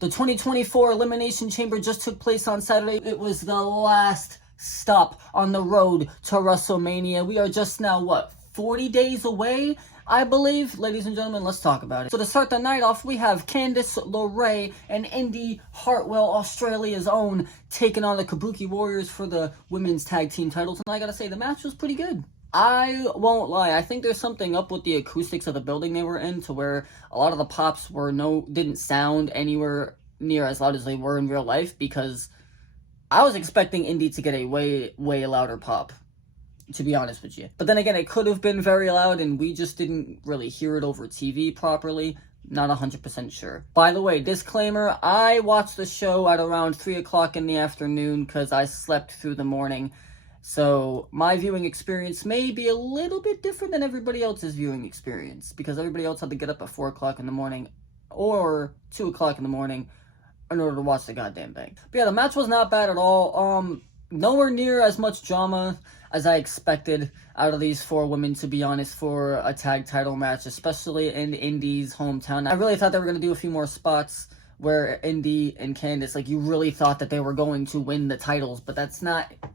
The 2024 Elimination Chamber just took place on Saturday. It was the last stop on the road to WrestleMania. We are just now, 40 days away, I believe? Ladies and gentlemen, let's talk about it. So to start the night off, we have Candice LeRae and Indy Hartwell, Australia's own, taking on the Kabuki Warriors for the women's tag team titles. And I gotta say, the match was pretty good. I won't lie, I think there's something up with the acoustics of the building they were in, to where a lot of the pops didn't sound anywhere near as loud as they were in real life, because I was expecting Indy to get a way louder pop, to be honest with you. But then again, it could have been very loud and we just didn't really hear it over TV properly. Not 100% sure. By the way, disclaimer, I watched the show at around 3 o'clock in the afternoon because I slept through the morning. So my viewing experience may be a little bit different than everybody else's viewing experience, because everybody else had to get up at 4 o'clock in the morning or 2 o'clock in the morning in order to watch the goddamn thing. But yeah, the match was not bad at all. Nowhere near as much drama as I expected out of these four women, to be honest, for a tag title match, especially in Indy's hometown. I really thought they were going to do a few more spots where Indy and Candice, you really thought that they were going to win the titles, but that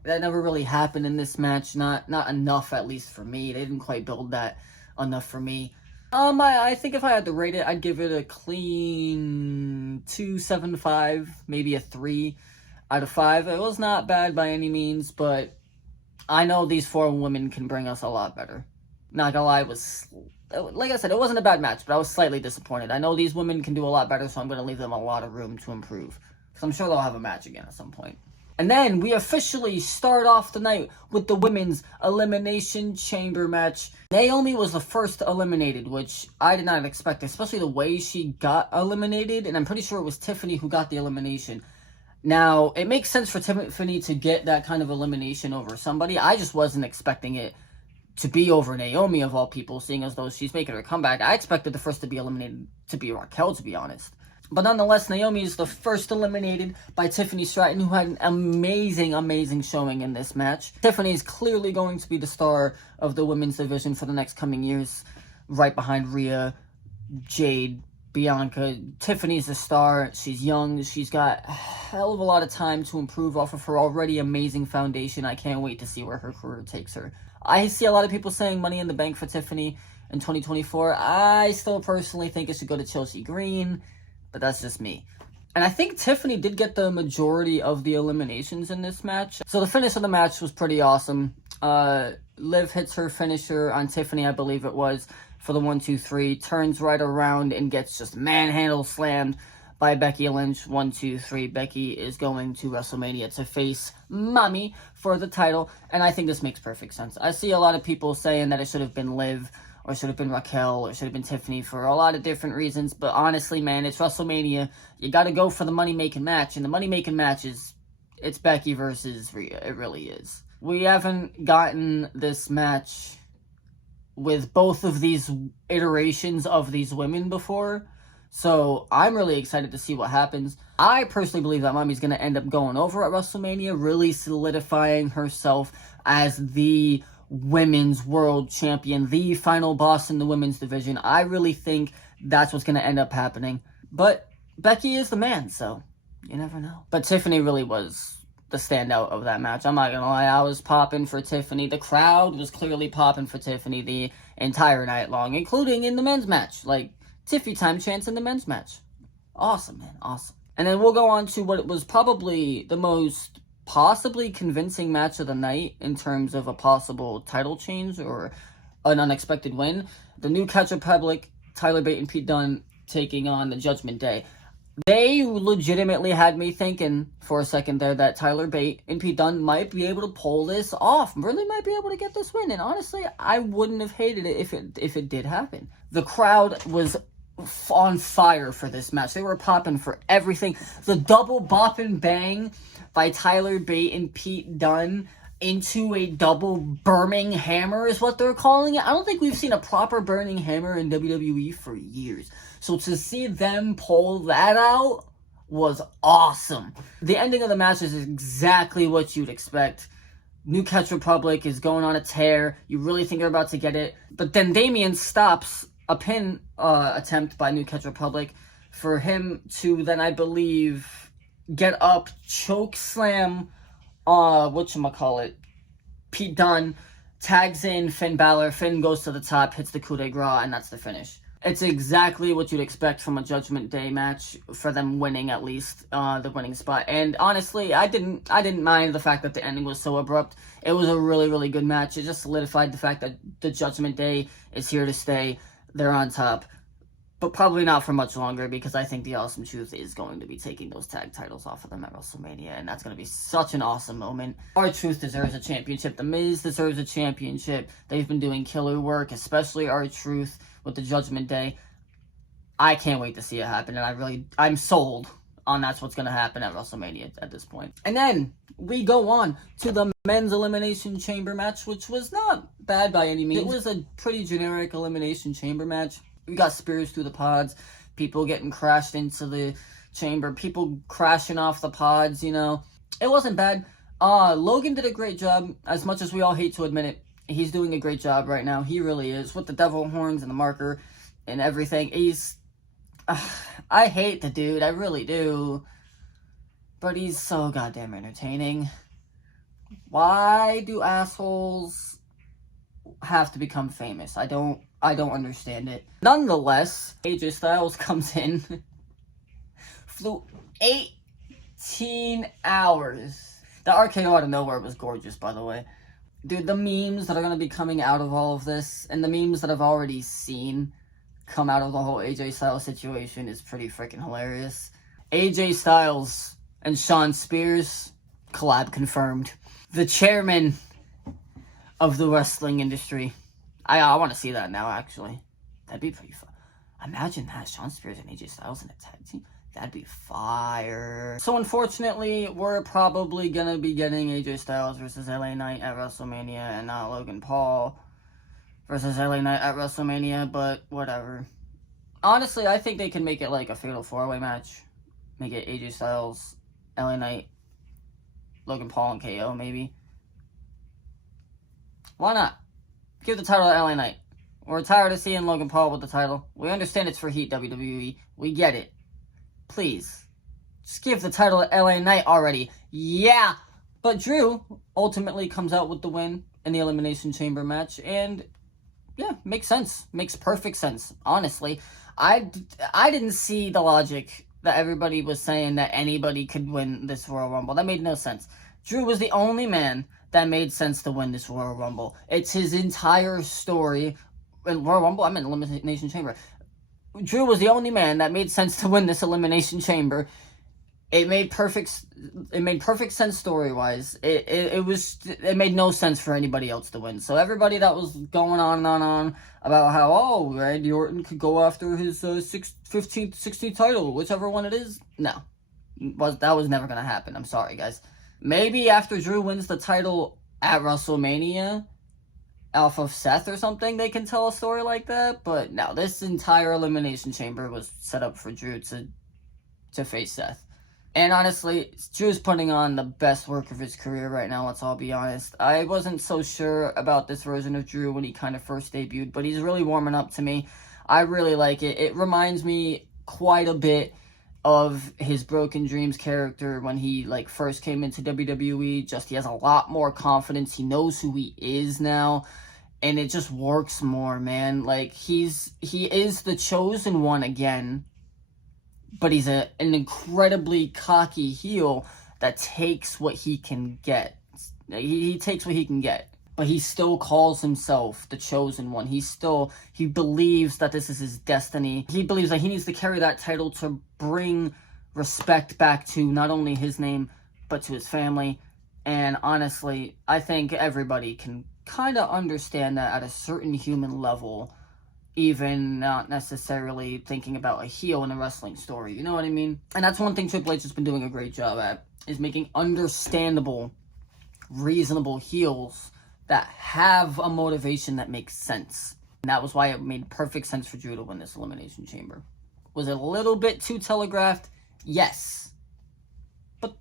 never really happened in this match. Not enough, at least for me. They didn't quite build that enough for me. I think if I had to rate it, I'd give it a clean 2.75, maybe a 3 out of 5. It was not bad by any means, but I know these four women can bring us a lot better. Not gonna lie, like I said, it wasn't a bad match, but I was slightly disappointed. I know these women can do a lot better, so I'm going to leave them a lot of room to improve, because I'm sure they'll have a match again at some point. And then we officially start off the night with the women's Elimination Chamber match. Naomi was the first eliminated, which I did not expect, especially the way she got eliminated, and I'm pretty sure it was Tiffany who got the elimination. Now, it makes sense for Tiffany to get that kind of elimination over somebody. I just wasn't expecting it to be over Naomi, of all people, seeing as though she's making her comeback. I expected the first to be eliminated to be Raquel, to be honest. But nonetheless, Naomi is the first eliminated by Tiffany Stratton, who had an amazing showing in this match. Tiffany is clearly going to be the star of the women's division for the next coming years, right behind Rhea, Jade, Bianca. Tiffany's the star. She's young. She's got a hell of a lot of time to improve off of her already amazing foundation. I can't wait to see where her career takes her. I see a lot of people saying Money in the Bank for Tiffany in 2024. I still personally think it should go to Chelsea Green, but that's just me. And I think Tiffany did get the majority of the eliminations in this match. So the finish of the match was pretty awesome. Liv hits her finisher on Tiffany, I believe it was, for the 1-2-3, turns right around and gets just manhandle slammed by Becky Lynch. 1-2-3. Becky is going to WrestleMania to face Mommy for the title, and I think this makes perfect sense. I see a lot of people saying that it should have been Liv, or it should have been Raquel, or it should have been Tiffany for a lot of different reasons, but honestly, man, it's WrestleMania. You gotta go for the money-making match, and the money-making match it's Becky versus Rhea. It really is. We haven't gotten this match with both of these iterations of these women before, so I'm really excited to see what happens. I personally believe that Mommy's going to end up going over at WrestleMania, really solidifying herself as the women's world champion, the final boss in the women's division. I really think that's what's going to end up happening. But Becky is the man, so you never know. But Tiffany really was the standout of that match. I'm not gonna lie, I was popping for Tiffany. The crowd was clearly popping for Tiffany the entire night long, including in the men's match. Tiffy time chants in the men's match. Awesome, man, awesome. And then we'll go on to what was probably the most possibly convincing match of the night in terms of a possible title change or an unexpected win. The New Catch Republic, Tyler Bate and Pete Dunne taking on the Judgment Day. They legitimately had me thinking for a second there that Tyler Bate and Pete Dunne might be able to pull this off. Really might be able to get this win. And honestly, I wouldn't have hated it if it did happen. The crowd was on fire for this match. They were popping for everything. The double bop and bang by Tyler Bate and Pete Dunne into a double burning hammer is what they're calling it. I don't think we've seen a proper burning hammer in WWE for years. So to see them pull that out was awesome. The ending of the match is exactly what you'd expect. New Catch Republic is going on a tear. You really think they're about to get it. But then Damian stops a pin attempt by New Catch Republic for him to then, I believe, get up, choke slam, whatchamacallit, Pete Dunne, tags in Finn Balor, Finn goes to the top, hits the coup de grace, and that's the finish. It's exactly what you'd expect from a Judgment Day match, for them winning at least the winning spot. And honestly, I didn't mind the fact that the ending was so abrupt. It was a really, really good match. It just solidified the fact that the Judgment Day is here to stay. They're on top. But probably not for much longer, because I think the Awesome Truth is going to be taking those tag titles off of them at WrestleMania, and that's going to be such an awesome moment. R-Truth deserves a championship. The Miz deserves a championship. They've been doing killer work, especially R-Truth with the Judgment Day. I can't wait to see it happen, and I'm sold on that's what's going to happen at WrestleMania at this point. And then we go on to the Men's Elimination Chamber match, which was not bad by any means. It was a pretty generic Elimination Chamber match. We got spears through the pods, people getting crashed into the chamber, people crashing off the pods, you know. It wasn't bad. Logan did a great job, as much as we all hate to admit it. He's doing a great job right now. He really is, with the devil horns and the marker and everything. I hate the dude, I really do. But he's so goddamn entertaining. Why do assholes have to become famous? I don't understand it. Nonetheless, AJ Styles comes in, flew 18 hours. The RKO out of nowhere was gorgeous, by the way. Dude, the memes that are going to be coming out of all of this, and the memes that I've already seen come out of the whole AJ Styles situation, is pretty freaking hilarious. AJ Styles and Shawn Spears, collab confirmed. The chairman of the wrestling industry. I want to see that now, actually. That'd be pretty fun. Imagine that, Shawn Spears and AJ Styles in a tag team. That'd be fire. So, unfortunately, we're probably going to be getting AJ Styles versus LA Knight at WrestleMania, and not Logan Paul versus LA Knight at WrestleMania, but whatever. Honestly, I think they can make it like a Fatal 4-Way match. Make it AJ Styles, LA Knight, Logan Paul, and KO, maybe. Why not? Give the title to LA Knight. We're tired of seeing Logan Paul with the title. We understand it's for heat, WWE. We get it. Please. Just give the title to LA Knight already. Yeah. But Drew ultimately comes out with the win in the Elimination Chamber match. And, yeah, makes sense. Makes perfect sense, honestly. I didn't see the logic that everybody was saying that anybody could win this Royal Rumble. That made no sense. Drew was the only man that made sense to win this Royal Rumble. It's his entire story. In Royal Rumble, I meant Elimination Chamber. Drew was the only man that made sense to win this Elimination Chamber. It made perfect sense story-wise. It made no sense for anybody else to win. So everybody that was going on and on about how, Randy Orton could go after his 15th, 16th title, whichever one it is, no. That was never going to happen. I'm sorry, guys. Maybe after Drew wins the title at WrestleMania, off of Seth or something, they can tell a story like that. But no, this entire Elimination Chamber was set up for Drew to face Seth. And honestly, Drew's putting on the best work of his career right now, let's all be honest. I wasn't so sure about this version of Drew when he kind of first debuted, but he's really warming up to me. I really like it. It reminds me quite a bit of his Broken Dreams character when he first came into WWE. Just he has a lot more confidence. He knows who he is now, and it just works more, man. He is the chosen one again, but he's an incredibly cocky heel that takes what he can get. He takes what he can get. But he still calls himself the chosen one. He believes that this is his destiny. He believes that he needs to carry that title to bring respect back to not only his name, but to his family. And honestly, I think everybody can kind of understand that at a certain human level, even not necessarily thinking about a heel in a wrestling story. You know what I mean? And that's one thing Triple H has been doing a great job at, is making understandable, reasonable heels that have a motivation that makes sense. And that was why it made perfect sense for Drew to win this Elimination Chamber. Was it a little bit too telegraphed? Yes. But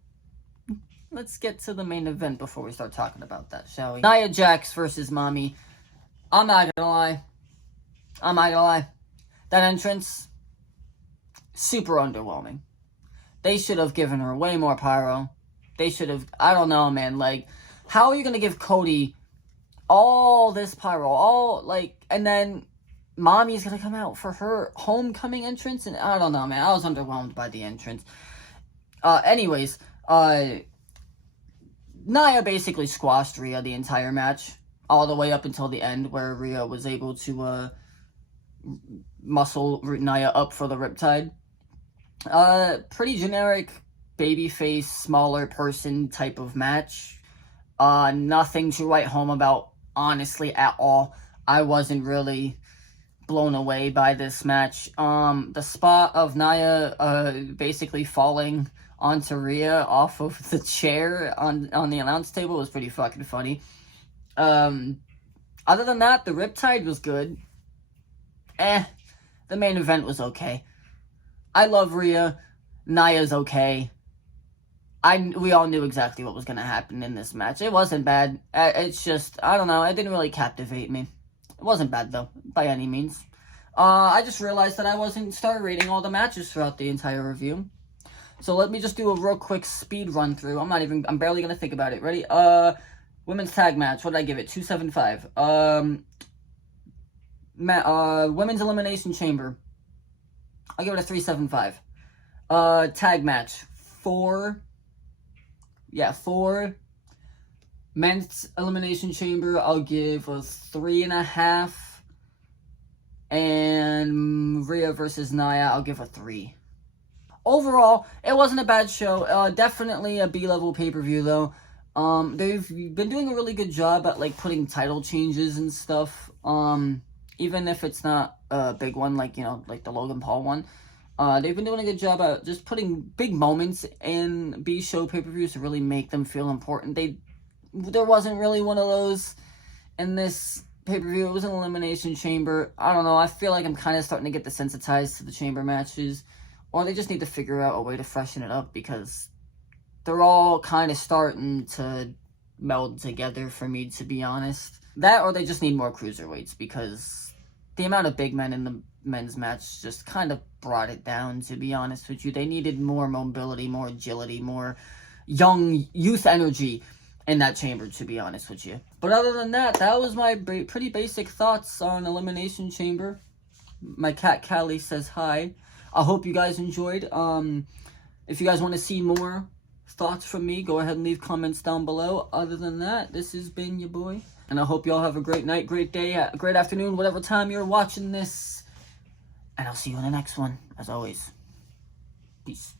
let's get to the main event before we start talking about that, shall we? Nia Jax versus Mommy. I'm not gonna lie. That entrance, super underwhelming. They should have given her way more pyro. They should have, I don't know, man. Like, how are you going to give Cody all this pyro? And then Mommy's going to come out for her homecoming entrance? And I don't know, man. I was underwhelmed by the entrance. Anyways, Nia basically squashed Rhea the entire match, all the way up until the end, where Rhea was able to muscle Nia up for the Riptide. Pretty generic babyface, smaller person type of match. Nothing to write home about, honestly, at all. I wasn't really blown away by this match. The spot of Nia basically falling onto Rhea off of the chair on the announce table was pretty fucking funny. Other than that, the Riptide was good. The main event was okay. I love Rhea. Nia's okay. We all knew exactly what was going to happen in this match. It wasn't bad. It's just, I don't know, it didn't really captivate me. It wasn't bad, though, by any means. I just realized that I wasn't star rating all the matches throughout the entire review. So let me just do a real quick speed run through. I'm barely going to think about it. Ready? Women's tag match. What did I give it? 2.75. Women's Elimination Chamber. I'll give it a 3.75. Tag match. 4. Yeah, 4. Men's Elimination Chamber, I'll give a 3.5. And Rhea versus Nia, I'll give a 3. Overall, it wasn't a bad show. Definitely a B-level pay-per-view, though. They've been doing a really good job at, like, putting title changes and stuff. Even if it's not a big one, like, you know, like the Logan Paul one. They've been doing a good job at just putting big moments in B-show pay-per-views to really make them feel important. There wasn't really one of those in this pay-per-view. It was an Elimination Chamber. I don't know. I feel like I'm kind of starting to get desensitized to the chamber matches. Or they just need to figure out a way to freshen it up, because they're all kind of starting to meld together for me, to be honest. That, or they just need more cruiserweights, because the amount of big men in the men's match just kind of brought it down, to be honest with you. They needed more mobility, more agility, more young youth energy in that chamber, to be honest with you. But other than that, that was my pretty basic thoughts on Elimination Chamber. My cat Callie says hi. I hope you guys enjoyed. If you guys want to see more thoughts from me, go ahead and leave comments down below. Other than that, this has been your boy. And I hope you all have a great night, great day, great afternoon, whatever time you're watching this. And I'll see you in the next one, as always. Peace.